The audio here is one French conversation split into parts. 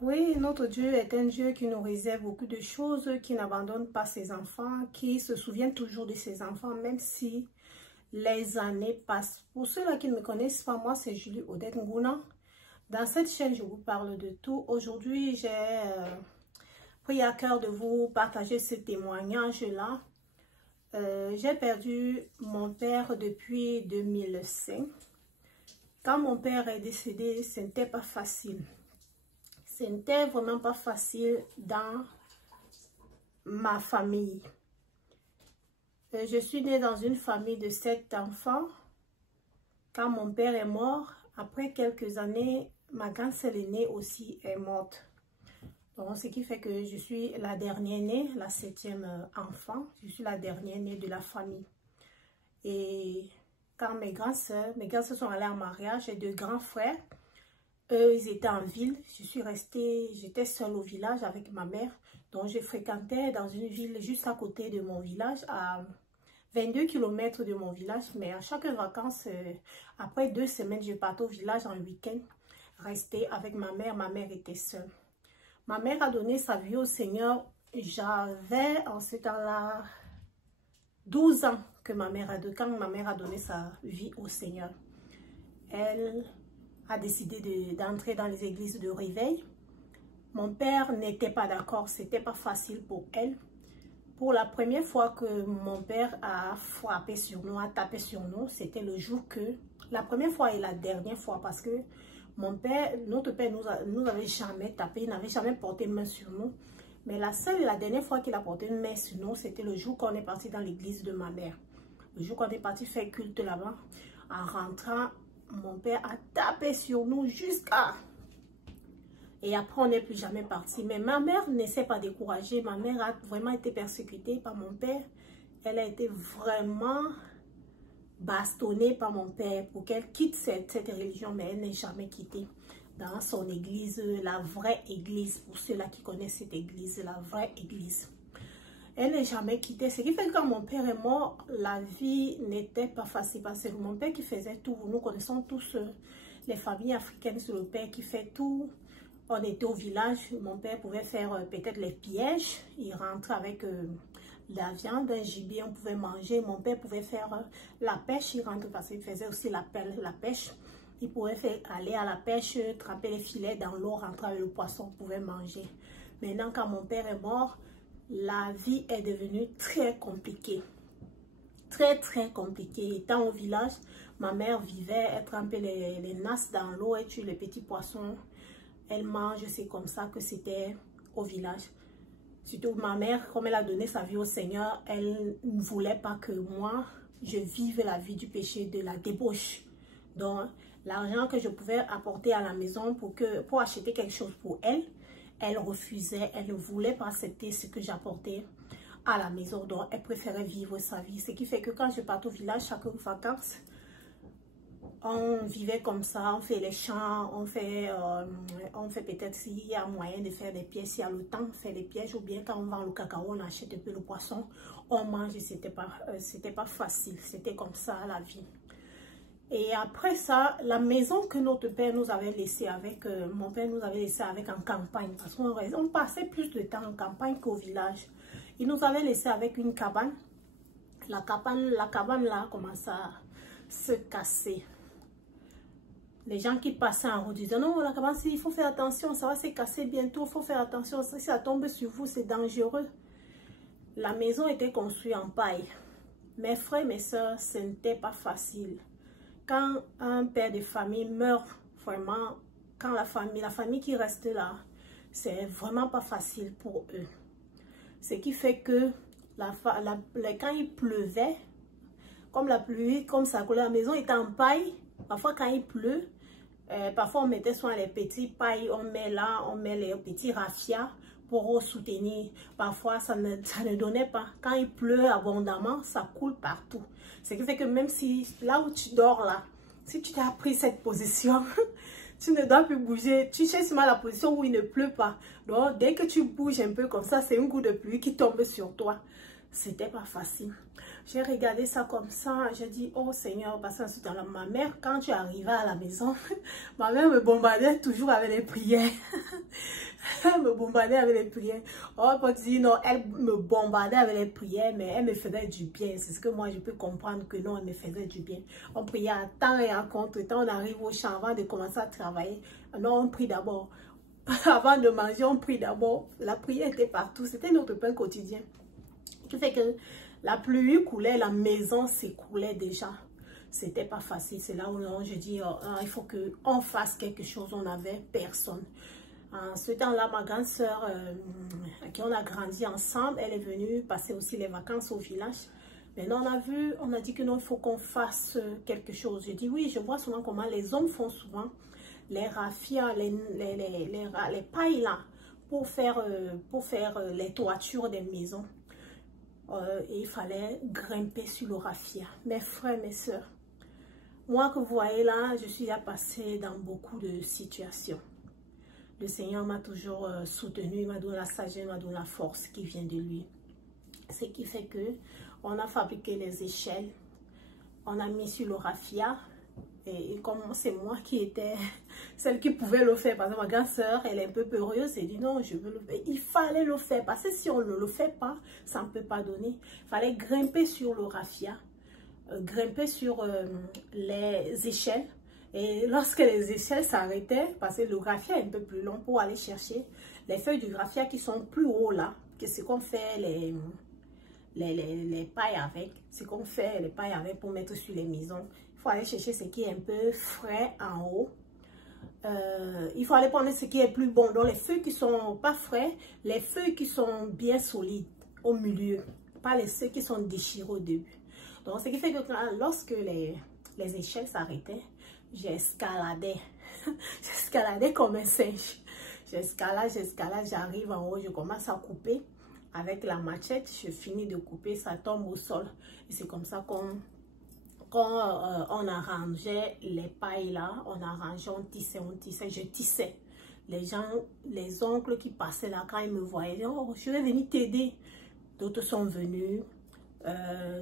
Oui, notre Dieu est un Dieu qui nous réserve beaucoup de choses, qui n'abandonne pas ses enfants, qui se souvient toujours de ses enfants, même si les années passent. Pour ceux-là qui ne me connaissent pas, moi c'est Julie Odette Ngouna. Dans cette chaîne, je vous parle de tout. Aujourd'hui, j'ai pris à cœur de vous partager ce témoignage-là. J'ai perdu mon père depuis 2005. Quand mon père est décédé, ce n'était pas facile. Ce n'était vraiment pas facile dans ma famille. Je suis née dans une famille de 7 enfants. Quand mon père est mort, après quelques années, ma grande sœur aînée aussi est morte. Donc, ce qui fait que je suis la dernière née, la 7e enfant. Je suis la dernière née de la famille. Et quand mes grandes sœurs sont allées en mariage, j'ai 2 grands frères. Eux, ils étaient en ville. Je suis restée, j'étais seule au village avec ma mère. Donc, je fréquentais dans une ville juste à côté de mon village, à 22 km de mon village. Mais à chaque vacances, après 2 semaines, je partais au village en week-end, rester avec ma mère. Ma mère était seule. Ma mère a donné sa vie au Seigneur. J'avais en ce temps-là 12 ans que quand ma mère a donné sa vie au Seigneur. Elle a décidé d'entrer dans les églises de réveil. Mon père n'était pas d'accord, c'était pas facile pour elle. Pour la première fois que mon père a frappé sur nous, a tapé sur nous, c'était le jour la première fois et la dernière fois, parce que notre père nous avait jamais tapé, il n'avait jamais porté main sur nous. Mais la seule et la dernière fois qu'il a porté une main sur nous, c'était le jour qu'on est parti dans l'église de ma mère. Le jour qu'on est parti faire culte là-bas, en rentrant, mon père a tapé sur nous jusqu'à... Et après, on n'est plus jamais parti. Mais ma mère ne s'est pas découragée. Ma mère a vraiment été persécutée par mon père. Elle a été vraiment bastonnée par mon père pour qu'elle quitte cette religion. Mais elle n'est jamais quittée dans son église, la vraie église. Pour ceux-là qui connaissent cette église, la vraie église. Elle n'est jamais quittée. Ce qui fait que quand mon père est mort, la vie n'était pas facile. Parce que mon père qui faisait tout, nous connaissons tous les familles africaines, c'est le père qui fait tout. On était au village, mon père pouvait faire peut-être les pièges. Il rentrait avec la viande, un gibier, on pouvait manger. Mon père pouvait faire la pêche, il rentre parce qu'il faisait aussi la pêche. Il pouvait aller à la pêche, tremper les filets dans l'eau, rentrer avec le poisson, on pouvait manger. Maintenant, quand mon père est mort, la vie est devenue très compliquée. Très, très compliquée. Étant au village, ma mère vivait, elle trempait les nasses dans l'eau, elle tue les petits poissons. Elle mange, c'est comme ça que c'était au village. Surtout ma mère, comme elle a donné sa vie au Seigneur, elle ne voulait pas que moi, je vive la vie du péché, de la débauche. Donc, l'argent que je pouvais apporter à la maison pour acheter quelque chose pour elle, elle refusait, elle ne voulait pas accepter ce que j'apportais à la maison. Donc, elle préférait vivre sa vie. Ce qui fait que quand je pars au village, chaque vacances, on vivait comme ça, on fait les champs, on fait peut-être s'il y a moyen de faire des pièges, s'il y a le temps, faire des pièges, ou bien quand on vend le cacao, on achète un peu le poisson, on mange, et c'était pas facile, c'était comme ça la vie. Et après ça, la maison que notre père nous avait laissée avec, mon père nous avait laissé avec en campagne, parce qu'on passait plus de temps en campagne qu'au village. Il nous avait laissé avec une cabane. La cabane là commençait à se casser. Les gens qui passaient en route disaient non, la cabane, il faut faire attention, ça va se casser bientôt, il faut faire attention, si ça tombe sur vous, c'est dangereux. La maison était construite en paille. Mes frères et mes soeurs, ce n'était pas facile. Quand un père de famille meurt, vraiment, quand la famille qui reste là, c'est vraiment pas facile pour eux. Ce qui fait que quand il pleuvait, comme la pluie, comme ça coulait, la maison était en paille. Parfois quand il pleut, parfois on mettait soit les petits pailles, on met les petits raffias pour soutenir. Parfois ça ne donnait pas. Quand il pleut abondamment, ça coule partout. Ce qui fait que même si là où tu dors là, si tu t'as pris cette position, tu ne dois plus bouger. Tu cherches mal la position où il ne pleut pas. Donc dès que tu bouges un peu comme ça, c'est un coup de pluie qui tombe sur toi. C'était pas facile. J'ai regardé ça comme ça. J'ai dit, oh Seigneur, parce que dans ma mère, quand tu arrivais à la maison, ma mère me bombardait toujours avec les prières. Elle me bombardait avec les prières. On peut dire non, elle me bombardait avec les prières, mais elle me faisait du bien. C'est ce que moi je peux comprendre que non, elle me faisait du bien. On priait à temps et à contre-temps. On arrive au champ avant de commencer à travailler. Non, on prie d'abord. Avant de manger, on prie d'abord. La prière était partout. C'était notre pain quotidien. Ce qui fait que la pluie coulait, la maison s'écoulait déjà. C'était pas facile. C'est là où je dis, il faut qu'on fasse quelque chose. On n'avait personne. En ce temps-là, ma grande sœur, avec qui on a grandi ensemble, elle est venue passer aussi les vacances au village. Maintenant, on a dit que non, il faut qu'on fasse quelque chose. Je dis oui, je vois souvent comment les hommes font souvent les raffias, les pailles là, pour faire les toitures des maisons. Et il fallait grimper sur le raffia. Mes frères, mes sœurs, moi que vous voyez là, je suis à passer dans beaucoup de situations. Le Seigneur m'a toujours soutenu, il m'a donné la sagesse, il m'a donné la force qui vient de lui. Ce qui fait que on a fabriqué les échelles, on a mis sur le raffia. Et comme c'est moi qui étais celle qui pouvait le faire, parce que ma grande sœur, elle est un peu peureuse, elle dit non, je veux le faire. Il fallait le faire, parce que si on ne le fait pas, ça ne peut pas donner. Il fallait grimper sur le raffia, grimper sur les échelles. Et lorsque les échelles s'arrêtaient, parce que le raffia est un peu plus long pour aller chercher les feuilles du raffia qui sont plus hauts là, que c'est qu'on fait les pailles avec, c'est qu'on fait les pailles avec pour mettre sur les maisons. Il faut aller chercher ce qui est un peu frais en haut. Il faut aller prendre ce qui est plus bon. Donc les feuilles qui sont pas frais, les feuilles qui sont bien solides au milieu, pas les feuilles qui sont déchirées au début. Donc ce qui fait que lorsque les échelles s'arrêtaient, j'escaladais. J'escaladais comme un singe. J'escalade, j'arrive en haut, je commence à couper. Avec la machette, je finis de couper, ça tombe au sol. Et c'est comme ça qu'on arrangeait les pailles là, on arrangeait, on tissait, je tissais. Les gens, les oncles qui passaient là, quand ils me voyaient, ils disaient, oh, je vais venir t'aider. D'autres sont venus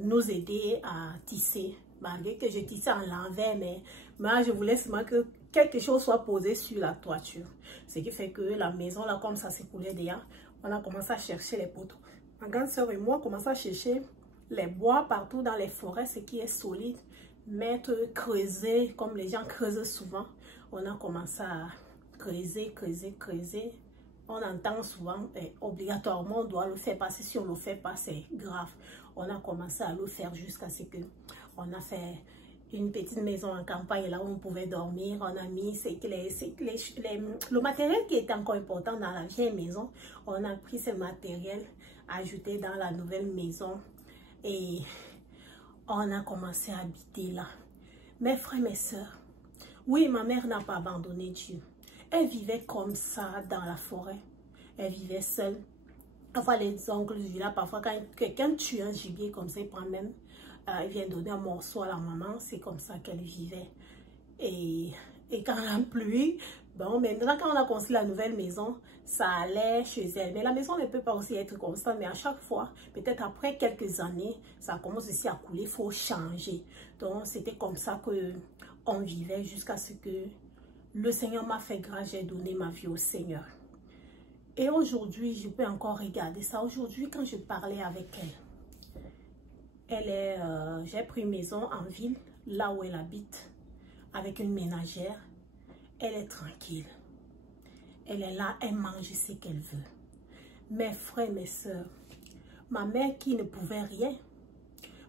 nous aider à tisser. Malgré que je tissais en l'envers, mais moi, je voulais seulement que quelque chose soit posé sur la toiture. Ce qui fait que la maison, là, comme ça s'écoulait déjà, on a commencé à chercher les poteaux. Ma grande soeur et moi, on a commencé à chercher les bois partout dans les forêts, ce qui est solide. Mettre, creuser, comme les gens creusent souvent. On a commencé à creuser. On entend souvent, obligatoirement, on doit le faire parce que si on ne le fait pas, c'est grave. On a commencé à le faire jusqu'à ce que on a fait une petite maison en campagne là où on pouvait dormir. On a mis le matériel qui était encore important dans la vieille maison. On a pris ce matériel, ajouté dans la nouvelle maison et on a commencé à habiter là. Mes frères, mes soeurs, oui, ma mère n'a pas abandonné Dieu. Elle vivait comme ça dans la forêt. Elle vivait seule. Parfois, les oncles du village, parfois, quand quelqu'un tue un gibier comme ça, il prend même, il vient donner un morceau à la maman. C'est comme ça qu'elle vivait. Et quand la pluie, bon, maintenant, quand on a construit la nouvelle maison, ça allait chez elle. Mais la maison ne peut pas aussi être constante. Mais à chaque fois, peut-être après quelques années, ça commence aussi à couler. Il faut changer. Donc, c'était comme ça qu'on vivait jusqu'à ce que le Seigneur m'a fait grâce. J'ai donné ma vie au Seigneur. Et aujourd'hui, je peux encore regarder ça. Aujourd'hui, quand je parlais avec elle, j'ai pris une maison en ville, là où elle habite, avec une ménagère. Elle est tranquille. Elle est là, elle mange ce qu'elle veut. Mes frères, mes soeurs, ma mère qui ne pouvait rien,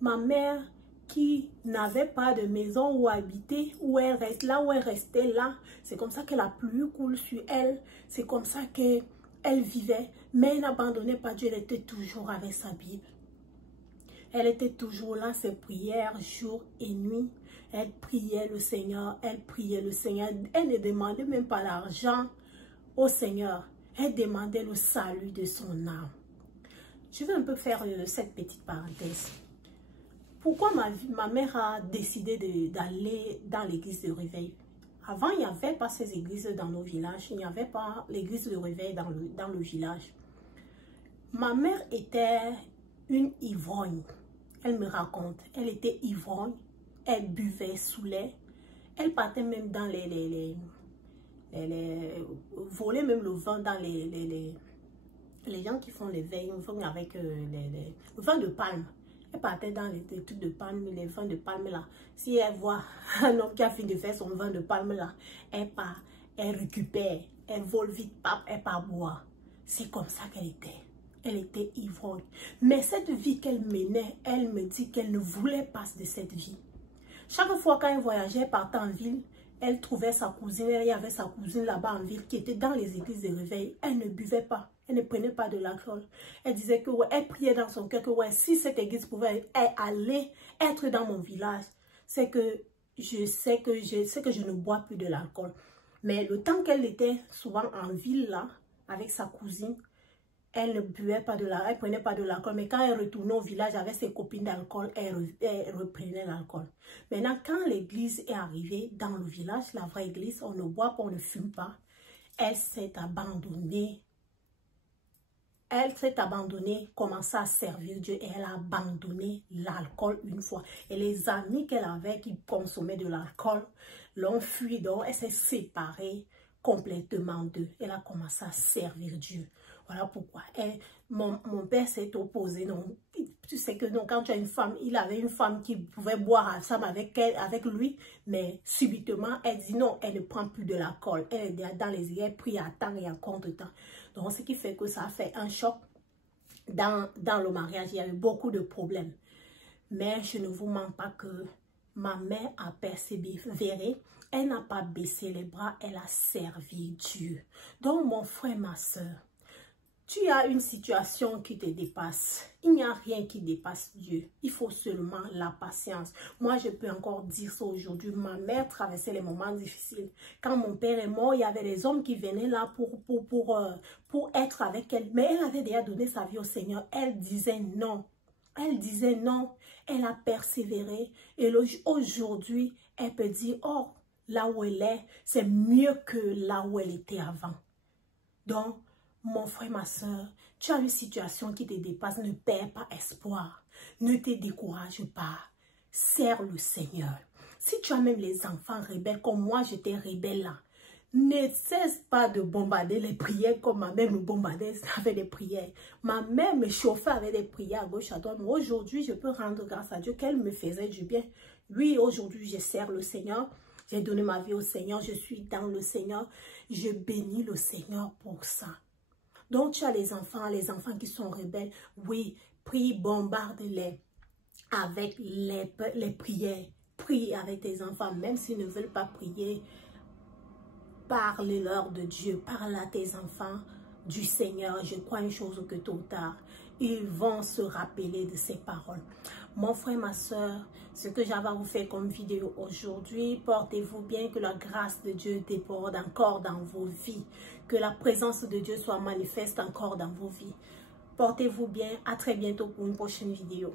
ma mère qui n'avait pas de maison où habiter, où elle reste, là où elle restait là, c'est comme ça que la pluie coule sur elle, c'est comme ça que elle vivait, mais elle n'abandonnait pas Dieu, elle était toujours avec sa Bible. Elle était toujours là, ses prières, jour et nuit. Elle priait le Seigneur, elle priait le Seigneur. Elle ne demandait même pas l'argent au Seigneur. Elle demandait le salut de son âme. Je vais un peu faire cette petite parenthèse. Pourquoi ma mère a décidé d'aller dans l'église de réveil? Avant, il n'y avait pas ces églises dans nos villages. Il n'y avait pas l'église de réveil dans le village. Ma mère était une ivrogne. Elle me raconte. Elle était ivrogne. Elle buvait, saoulait. Elle partait même dans les voler même le vin dans les gens qui font les veilles, avec le vin de palme. Elle partait dans les trucs de palme, les vins de palme là. Si elle voit un homme qui a fini de faire son vin de palme là, elle part, elle récupère, elle vole vite, elle part boire. C'est comme ça qu'elle était. Elle était ivrogne. Mais cette vie qu'elle menait, elle me dit qu'elle ne voulait pas de cette vie. Chaque fois quand elle voyageait, elle partait en ville, elle trouvait sa cousine, il y avait sa cousine là-bas en ville qui était dans les églises de réveil. Elle ne buvait pas, elle ne prenait pas de l'alcool. Elle disait que ouais, elle priait dans son cœur que ouais, si cette église pouvait aller être dans mon village, c'est que je sais que je ne bois plus de l'alcool. Mais le temps qu'elle était souvent en ville là, avec sa cousine, elle ne buvait pas de l'alcool, elle prenait pas de l'alcool. Mais quand elle retournait au village avec ses copines d'alcool, elle reprenait l'alcool. Maintenant, quand l'église est arrivée dans le village, la vraie église, on ne boit pas, on ne fume pas. Elle s'est abandonnée. Elle s'est abandonnée, commençait à servir Dieu et elle a abandonné l'alcool une fois. Et les amis qu'elle avait qui consommaient de l'alcool l'ont fui, donc elle s'est séparée complètement d'eux. Elle a commencé à servir Dieu. Voilà pourquoi mon père s'est opposé. Non, tu sais que non, quand tu as une femme, il avait une femme qui pouvait boire ensemble avec lui, mais subitement, elle dit non, elle ne prend plus de l'alcool. Elle est dans les elle prie à temps et en contre-temps. Donc, ce qui fait que ça a fait un choc dans le mariage. Il y a eu beaucoup de problèmes. Mais je ne vous mens pas que ma mère a persévéré. Elle n'a pas baissé les bras, elle a servi Dieu. Donc, mon frère, ma soeur, tu as une situation qui te dépasse. Il n'y a rien qui dépasse Dieu. Il faut seulement la patience. Moi, je peux encore dire ça aujourd'hui. Ma mère traversait les moments difficiles. Quand mon père est mort, il y avait des hommes qui venaient là pour être avec elle. Mais elle avait déjà donné sa vie au Seigneur. Elle disait non. Elle disait non. Elle a persévéré. Et aujourd'hui, elle peut dire, oh, là où elle est, c'est mieux que là où elle était avant. Donc, mon frère, ma soeur, tu as une situation qui te dépasse, ne perds pas espoir. Ne te décourage pas. Sers le Seigneur. Si tu as même les enfants rebelles, comme moi j'étais rebelle là, ne cesse pas de bombarder les prières comme ma mère me bombardait avec des prières. Ma mère me chauffait avec des prières à gauche à droite. Mais aujourd'hui, je peux rendre grâce à Dieu qu'elle me faisait du bien. Oui, aujourd'hui, je sers le Seigneur. J'ai donné ma vie au Seigneur. Je suis dans le Seigneur. Je bénis le Seigneur pour ça. Donc, tu as les enfants qui sont rebelles. Oui, prie, bombarde-les avec les prières. Prie avec tes enfants, même s'ils ne veulent pas prier. Parle-leur de Dieu. Parle à tes enfants du Seigneur. Je crois une chose que tôt ou tard, ils vont se rappeler de ces paroles. Mon frère, ma soeur, ce que j'avais à vous faire comme vidéo aujourd'hui, portez-vous bien, que la grâce de Dieu déborde encore dans vos vies, que la présence de Dieu soit manifeste encore dans vos vies. Portez-vous bien, à très bientôt pour une prochaine vidéo.